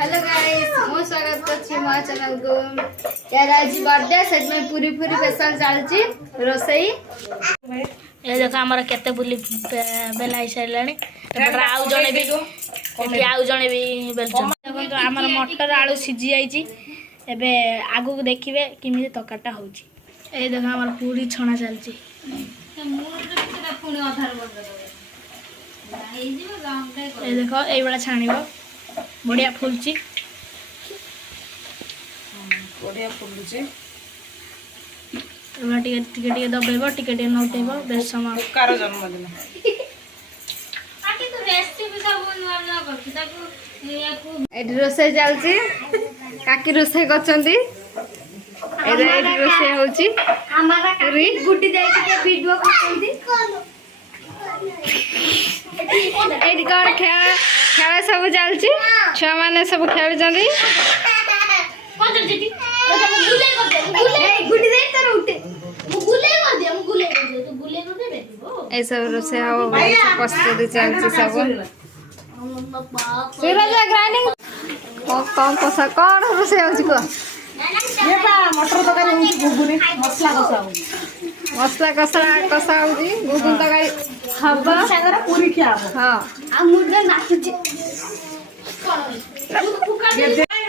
hello guys मो स्वागत करछि मो चैनल को यार आज बर्थडे सेट में पूरी पूरी स्पेशल चलछि रोसई ये देखो हमर केते बुली बेलाई सारलानी आउ जणे भी एठी आउ जणे भी बेलछ देखो तो हमर मटर आलू सिजी आइछि एबे आगु को देखिबे किमि तकाटा होछि ए देखो हमर पूरी छणा चलछि ए देखो ए बड़ा छाणीबो बढ़िया फुलची बढ़िया फुलुचे एबा टिके दबेबो टिके नउटेबो बेस समय कार जन्मदिन आके तो रेसिपी सब बनवा करछि ताको याकू एडी रोसई चलछि काकी रोसई करछंती एदा एडी रोसई होछि हमारा काकी गुड्डी जाई के वीडियो करछंती एडी कोन खेल खेल सब चलछि छुआ माने सब खेलछंती कोन चलछि गुले गुड्डी दे तर उठे गुले कर दे तो गुले कर दे बेटिबो ए सब रोसे हो प्रस्तुति चलछि सब सूरज ग्राइंडिंग कौन कोसा कौन रोसे होछि को ये बा मटर तकारी होछि गुगुनी मसला कसा होछि गुगुन तकारी हबा सागर पूरी खिया हां आ मुर्गा नाचुछि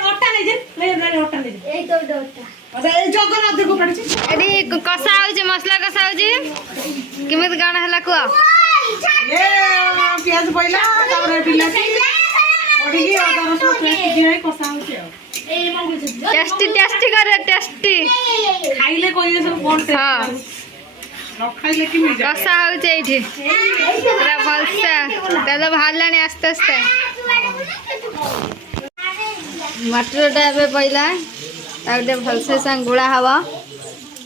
ओटा नै जे नै ओटा नै ए तो डोटा अच्छा ए जगन्नाथ देखो पड़छि एडी कसा होछि मसला कसा होछि किमित गाना हला को ये प्याज पहिला तापर बिलाती ओडिगी अदा रसुन पेस्ट दिनै कसा होछि ए मंगु टेस्टी करे टेस्टी खाइले कोइ सब कोन टेस्ट हां न खाइले कि मिल जाय कसा होछि एठी पूरा भलसे तेल भालानी आस्ते आस्ते मटर डाबे पहिला ताउटे भलसे संग गुळा हवा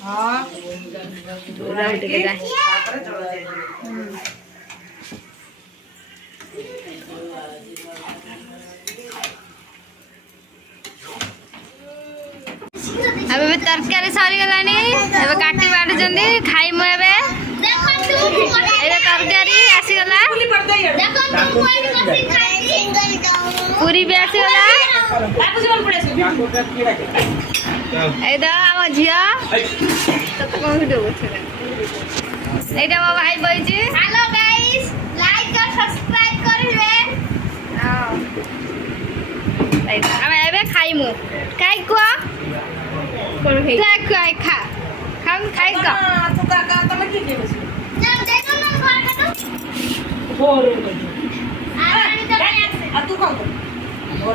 हां पूरा उठके जाय तापर जळ दे अबे तरकारी सारी गलानी एबे काटी बाडी जंदी खाई म एबे एबे तरकारी आसी गला पूरी भी आसी गला एदा हम झिया तो कोन वीडियो बछे एदा मो भाई बइजी हेलो गाइस लाइक और सब्सक्राइब करबे हां एदा हम एबे खाई मु काई को खाई खा हम खाई का तू काका तमे की के बसी जब देखो ना घर का तो बोल आ तू आ तू का